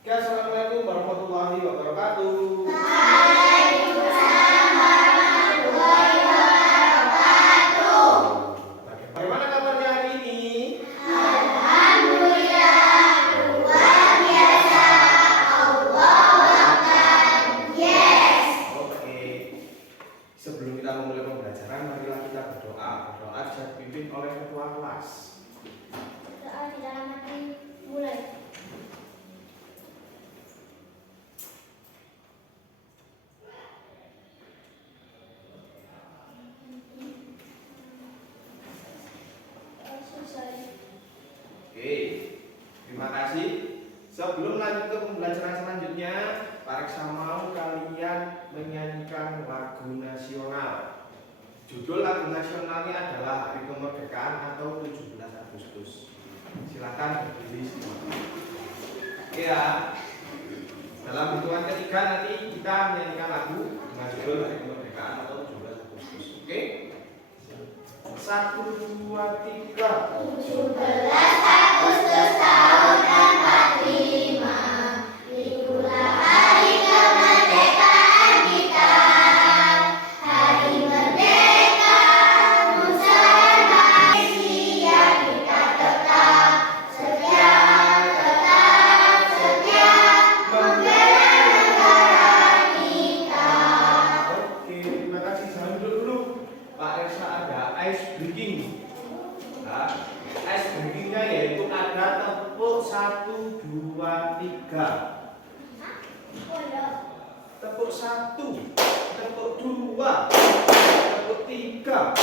Oke, assalamualaikum warahmatullahi wabarakatuh. Waalaikumsalam warahmatullahi wabarakatuh. Bagaimana kabarnya hari ini? Alhamdulillah, luar biasa. Allahu Akbar. Yes. Oke. Sebelum kita memulai pembelajaran, marilah kita berdoa. Berdoa dipimpin oleh ketua kelas. Doa di dalam hati mulai. Oke, terima kasih. Sebelum lanjut ke pembelajaran selanjutnya, Pak Reksa mau kalian menyanyikan lagu nasional. Judul lagu nasionalnya adalah Hari Kemerdekaan atau 17 Agustus. Silakan berdiri semua. Oke ya. Dalam hitungan ketiga nanti kita menyanyikan lagu dengan judul Hari Kemerdekaan atau 17 Agustus. Oke? 1, 2, 3. 17 Agustus tahun 45, itulah hari kemerdekaan kita. Hari merdeka, Nusa dan Malaysia, kita tetap setia membela negara kita. Oke, terima kasih. Jangan dulu. Pak Reksa ada ice breaking. Nah, ice breakingnya yaitu ada tepuk 1, 2, 3. Tepuk 1, tepuk 2, tepuk 3.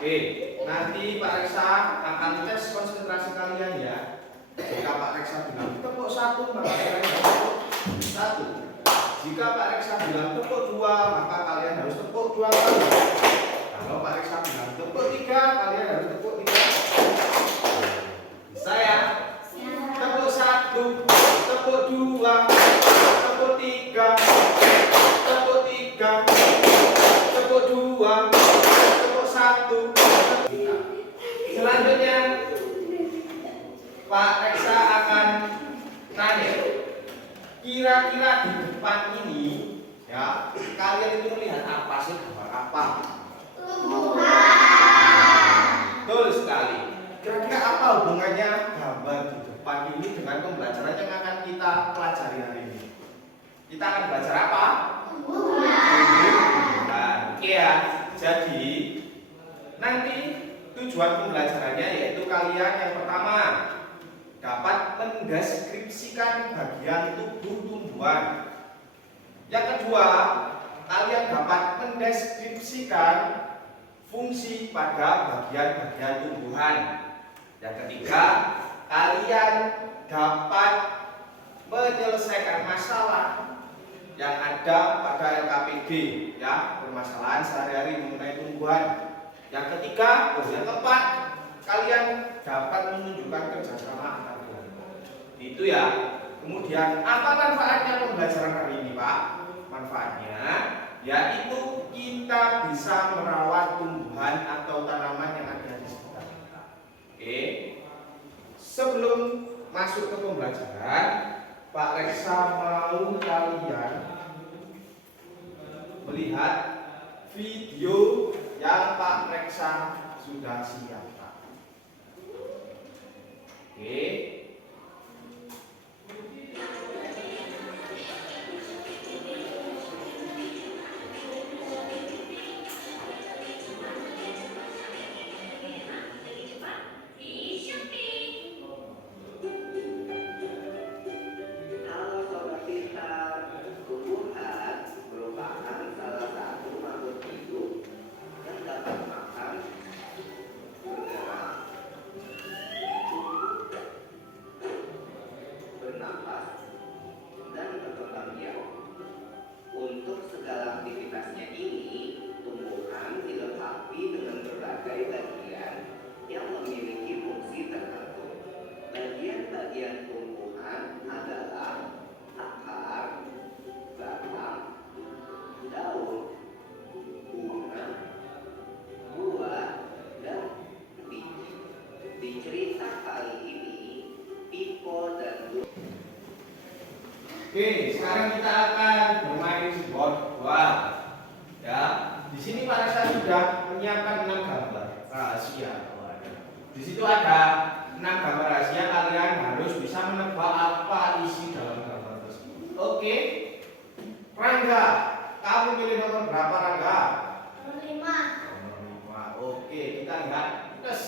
Oke, nanti Pak Reksa akan tes konsentrasi kalian ya. Jika Pak Reksa bilang tepuk 1, maka kalian harus tepuk 1. Jika Pak Reksa bilang tepuk 2, maka kalian harus tepuk 2 kali. Kalau Pak Reksa bilang tepuk 3, kalian harus tepuk 3. Bisa ya? Tepuk 1, tepuk 2, tepuk 3, tepuk 3, tepuk 2, tepuk 1. Selanjutnya Pak Reksa akan tanya, kira-kira di depan ini ya, kalian itu melihat apa sih? Gambar apa? Betul sekali. Kira-kira apa hubungannya gambar di depan ini dengan pembelajaran yang akan kita pelajari hari ini? Kita akan belajar apa? Tumbuhan. Oke ya. Jadi nanti tujuan pembelajarannya yaitu kalian yang pertama dapat mendeskripsikan bagian tubuh tumbuhan. Yang kedua, kalian dapat mendeskripsikan fungsi pada bagian-bagian tumbuhan. Yang ketiga, kalian dapat menyelesaikan masalah yang ada pada LKPD ya, permasalahan sehari-hari mengenai tumbuhan. Yang ketiga, yang keempat, kalian dapat menunjukkan kerjasama antar kelompok. Itu ya. Kemudian apa manfaatnya pembelajaran hari ini, Pak? Manfaatnya yaitu kita bisa merawat tumbuhan atau tanaman yang ada di sekitar kita. Oke. Sebelum masuk ke pembelajaran, Pak Reksa mau kalian melihat video yang Pak Reksa sudah siapkan. Oke. Oke, sekarang kita akan bermain board. Ya, di sini Pak Reksa sudah menyiapkan 6 gambar rahasia. Di situ ada 6 gambar rahasia. Kalian harus bisa menebak apa isi dalam gambar tersebut. Oke, Rangga, kamu pilih nomor berapa Rangga? Nomor 5. Nomor 5. Oke, kita lihat. Tes.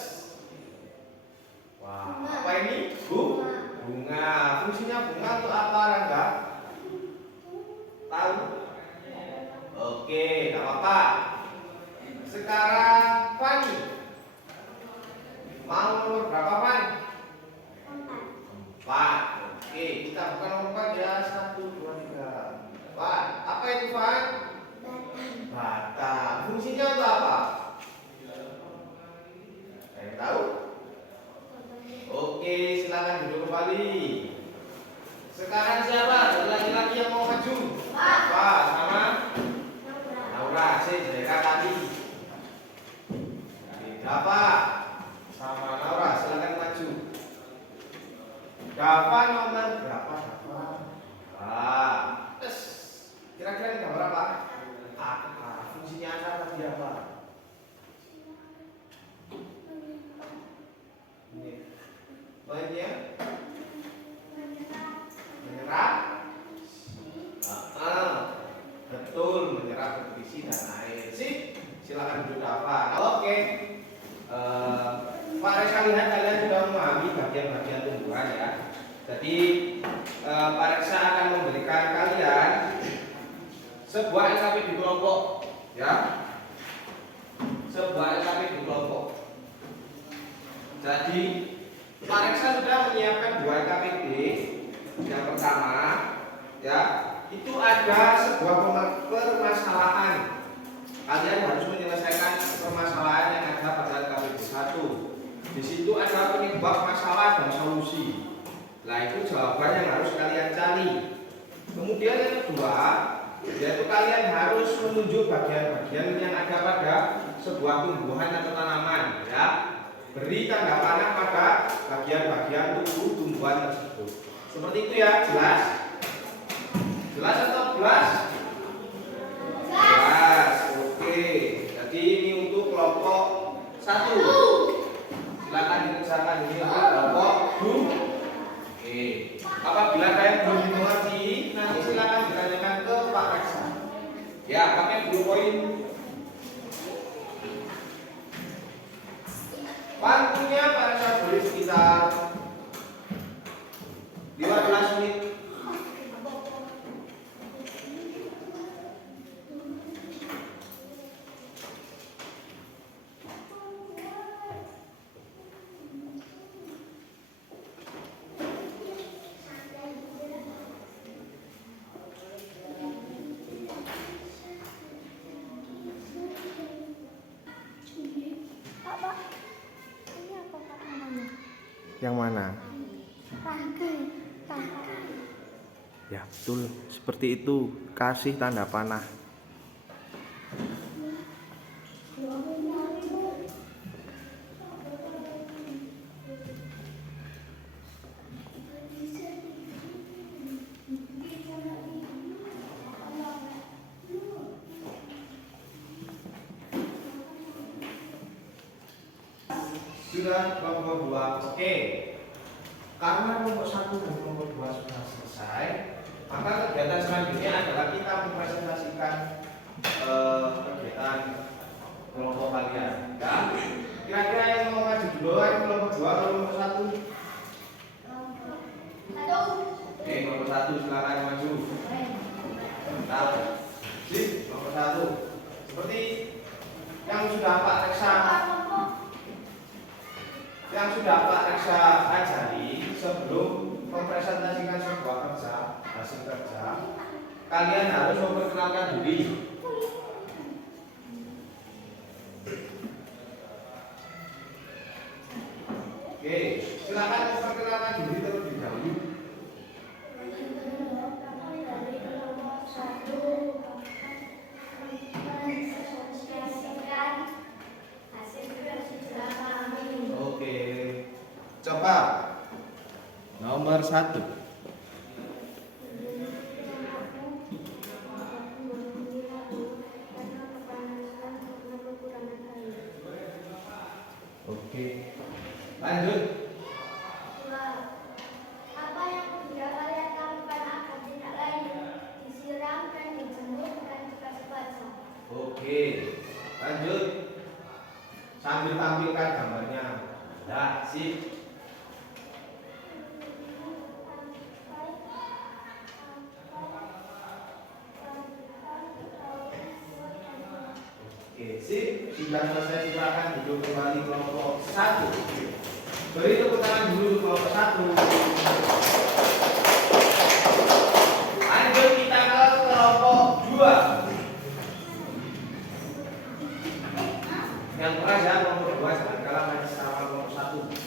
Wah, Bunga. apa ini? Bunga. Fungsinya bunga untuk apa Rangga? Tahu? Oke, tak apa-apa. Sekarang Fani. Mau nomor berapa Fani? 4. Oke, kita bukan nomor 4 ya. 1, 2, 3, 4. Apa itu Fan? Bata. Fungsinya untuk apa? Ada yang tahu? Oke, silakan duduk kembali. Sekarang siapa? Laki-laki yang mau maju? Apa? Sama? Laura, saya tadi. Dava, sama Laura, silakan maju. Dava nomor berapa? Dava. Tes. Kira-kira ini gambar apa? Apa? Fungsinya apa tadi apa? Ini. Menyerap. Betul, menyerap nutrisi dan air. Sip, silakan duduk Dava. Oke. Pak Reksa lihat kalian sudah memahami bagian-bagian tumbuhan ya. Jadi Pak Reksa akan memberikan kalian sebuah LKP di kelompok, ya. Sebuah LKP di kelompok. Jadi Pak Reksa sudah menyiapkan 2 LKPD. Yang pertama, ya, itu ada sebuah permasalahan. Kalian harus menyelesaikan permasalahan yang ada pada LKPD 1. Di situ ada penyebab masalah dan solusi. Nah, itu jawaban yang harus kalian cari. Kemudian yang kedua, yaitu kalian harus menunjuk bagian-bagian yang ada pada sebuah tumbuhan atau tanaman, ya. Beri tanda panah pada bagian-bagian tubuh tumbuhan tersebut. Seperti itu ya, jelas? Jelas atau jelas? Jelas. Oke. Jadi ini untuk kelompok 1. Silakan dikerjakan ini untuk kelompok 2. Oke. Apabila kalian belum mengerti, nanti silakan ditanyakan ke Pak Reksa. Ya, pakai 2 poin. Waktunya Pak Reksa beri sekitar 15 menit. Yang mana? Ya betul, seperti itu. Kasih tanda panah. Sudah kelompok 2. Oke. Karena kelompok 1 dan kelompok 2 sudah selesai, maka kegiatan selanjutnya adalah kita mempresentasikan kegiatan kelompok kalian. Ya. Kira-kira yang mau maju duluan kelompok 2 atau kelompok 1? Oke, kelompok 1 silakan maju. Nah, sip, kelompok 1. Seperti yang sudah Pak Reksa ajari sebelum mempresentasikan sebuah hasil kerja, kalian harus memperkenalkan diri. Oke, silakan memperkenalkan diri terlebih dahulu. Oke, coba nomor 1. sip, sudah selesai, silakan duduk kembali kelompok 1. Beri tepuk tangan dulu kelompok 1. Lanjut kita ke kelompok 2. Yang keras ya, kelompok 2 jangan kalah sama kelompok 1.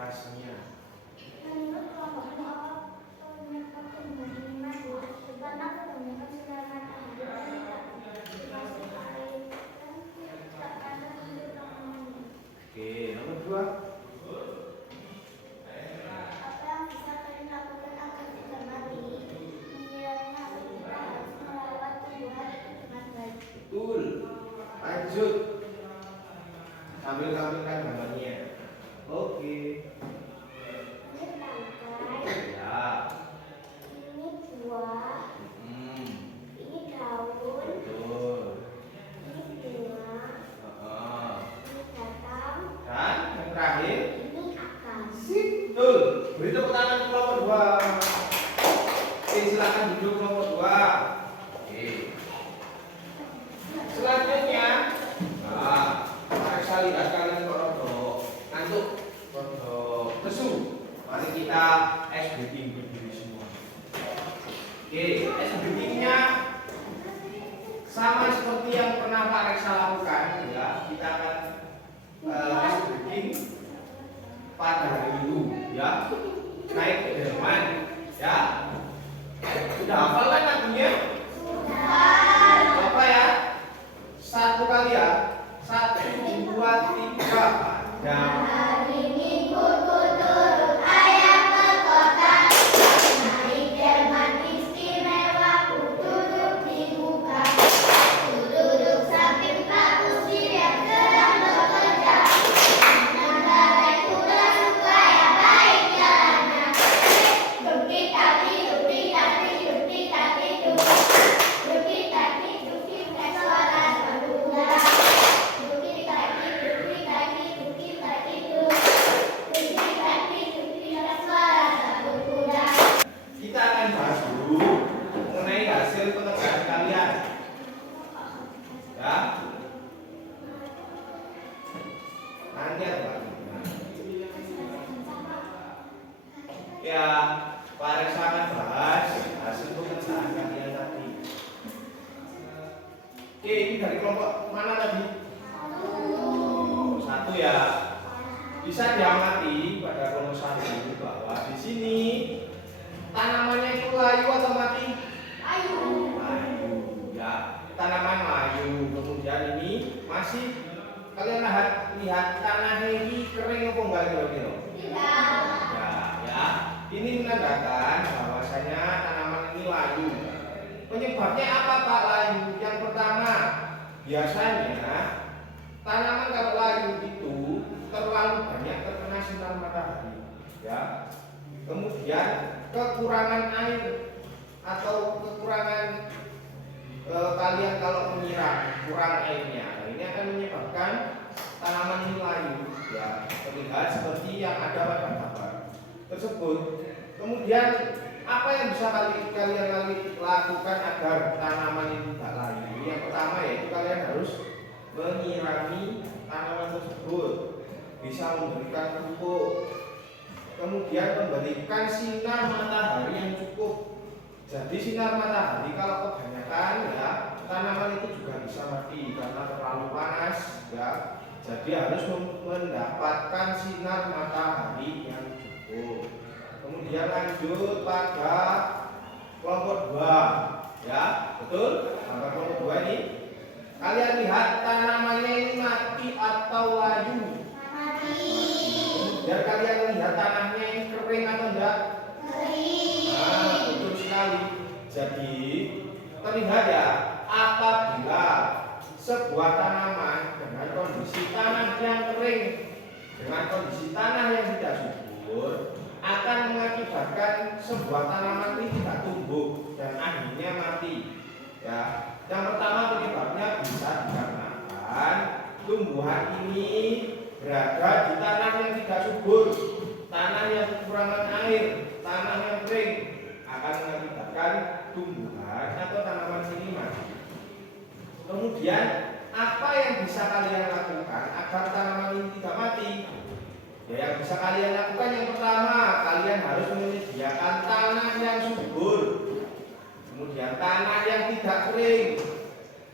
Rasanya Menurut kelompokmu apa penyebab tumbuhnya madu? Karena kebanyakan sinar matahari dimasuk air dan tak panas untuk tanaman. oke, nomor 2. Apa yang bisa kalian lakukan agar tidak mati? Menyiramnya atau kita harus merawat tumbuhan itu dengan baik. Betul. Lanjut. Sambil tampilkan gambarnya. Oke. Ini tangkai, Ya. ini buah, Hmm. ini daun, Betul. ini bunga, Heeh. ini batang, Dan yang terakhir. ini akar. Betul. Beri tepuk tangan kelompok 2. Oke, silakan duduk kelompok 2. Oke. Selanjutnya, nah, saya lihat kalian kok rodok ngantuk, rodok lesu. Mari kita ice breaking berdiri semua. Oke, ice breakingnya sama seperti yang pernah Pak Reksa lakukan, ya. Kita akan ice breaking pada hari Minggu, ya. Naik ke delman, ya. Sudah hafal kan lagunya? Apa ya? 1 kali ya. 1, 2, 3. Dan Hari Minggu ku turut ayah ke kota, naik delman istimewa, ku duduk di muka, ku duduk samping Pak Kusir yang sedang bekerja, mengendarai kuda supaya baik jalannya. Dukti tati, dukti tati, dukti tati, dukti tati, dukti kayak suara sepatu kuda. Dukti tati, dukti tati, dukti tati, dukti tati, dukti kayak suara sepatu kuda. kita akan bahas dulu mengenai hasil pekerjaan kalian. Ya. Nanti apa? Ya, Pak Reksa akan bahas hasil pekerjaan kalian tadi. Oke, ini dari kelompok mana tadi? 1 ya. Bisa diamati pada kelompok 1 bahwa di sini tanamannya itu layu atau mati? Layu, ya. Tanaman layu. Kemudian ini masih kalian lihat tanahnya ini kering apa enggak kira-kira? Ya. Ini menandakan bahwasanya tanaman ini layu. Penyebabnya apa Pak layu? Yang pertama, biasanya tanaman kalau layu itu terlalu banyak terkena sinar matahari, ya. Kemudian kekurangan air atau kekurangan kalian kalau menyiram kurang airnya, nah, ini akan menyebabkan tanaman ini layu, ya. Terlihat seperti yang ada pada gambar tersebut. Kemudian apa yang bisa kalian lakukan agar tanaman ini tidak layu? Yang pertama yaitu kalian harus menyirami tanaman tersebut, bisa memberikan pupuk, kemudian memberikan sinar matahari yang cukup. Jadi sinar matahari kalau kebanyakan, ya, tanaman itu juga bisa mati karena terlalu panas, ya. Jadi harus mendapatkan sinar matahari yang cukup. Kemudian lanjut pada kelompok 2, ya, betul? Pada kelompok 2 ini kalian lihat tanamannya ini mati atau layu? Kemudian kalian lihat tanahnya ini kering atau enggak? Nah, betul sekali. Jadi terlihat ya, apabila sebuah tanaman dengan kondisi tanah yang kering, dengan kondisi tanah yang tidak subur, akan mengakibatkan sebuah tanaman ini tidak tumbuh dan akhirnya mati. Ya, yang pertama penyebabnya bisa dikarenakan tumbuhan ini berada di tanah yang tidak subur, tanah yang kekurangan air, tanah yang kering, akan mengakibatkan tumbuhan atau tanaman ini mati. Kemudian apa yang bisa kalian lakukan agar tanaman ini tidak mati? Ya, yang bisa kalian lakukan yang pertama, kalian harus menyediakan tanah yang subur, kemudian tanah yang tidak kering,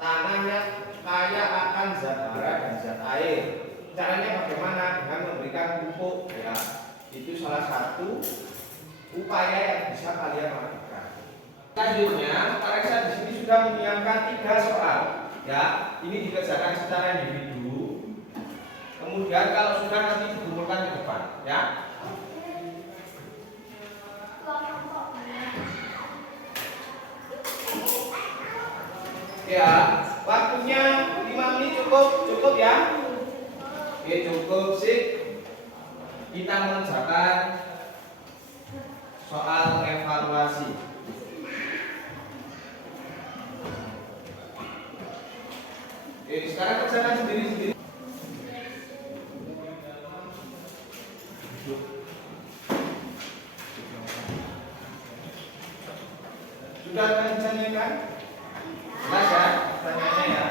tanah yang kaya akan zat hara dan zat air. Caranya bagaimana? Dengan memberikan pupuk, ya. Itu salah satu upaya yang bisa kalian lakukan. Selanjutnya, Pak Reksa di sini sudah menyiapkan 3 soal. Ya, ini dikerjakan secara individu. Kemudian kalau sudah nanti dikumpulkan di depan, ya. Ya, waktunya 5 menit cukup ya. Oke, cukup sih. Kita mengerjakan soal evaluasi. Oke, sekarang kerjakan sendiri-sendiri. Sudah ditanyakan? Jelas ya pertanyaannya ya.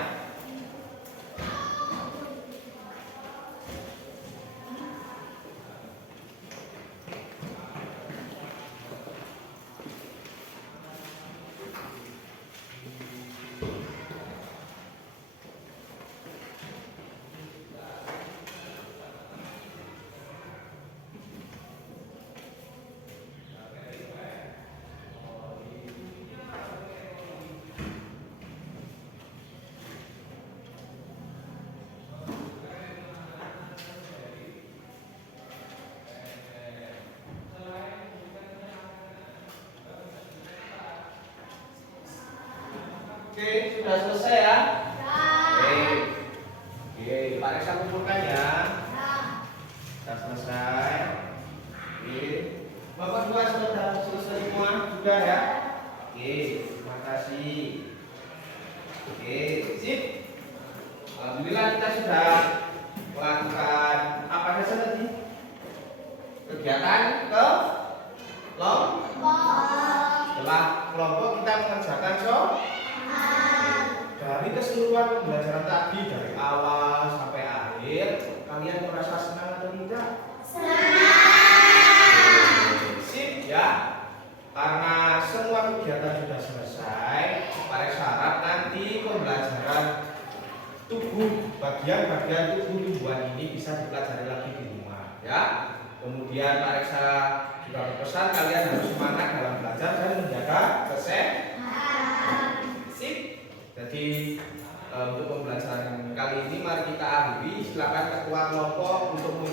Oke, sudah selesai ya? Oke, Pak Reksa kumpulkan ya. Sudah selesai. Oke, Bapak juga sudah selesai semua? Sudah ya? Oke, terima kasih. Oke, sip. Alhamdulillah kita sudah melakukan apa saja tadi? Kegiatan ke kelompok. Setelah kelompok kita mengerjakan soal. Dari keseluruhan pembelajaran tadi dari awal sampai akhir, kalian merasa senang atau tidak? Senang. Sip ya. Karena semua kegiatan sudah selesai, Pak Reksa harap nanti pembelajaran tubuh, bagian-bagian tubuh tumbuhan ini bisa dipelajari lagi di rumah ya. Kemudian Pak Reksa juga berpesan kalian harus semangat dalam belajar dan menjaga kesehatan. Sip. Jadi untuk pembelajaran kali ini mari kita akhiri. Silakan ketua kelompok untuk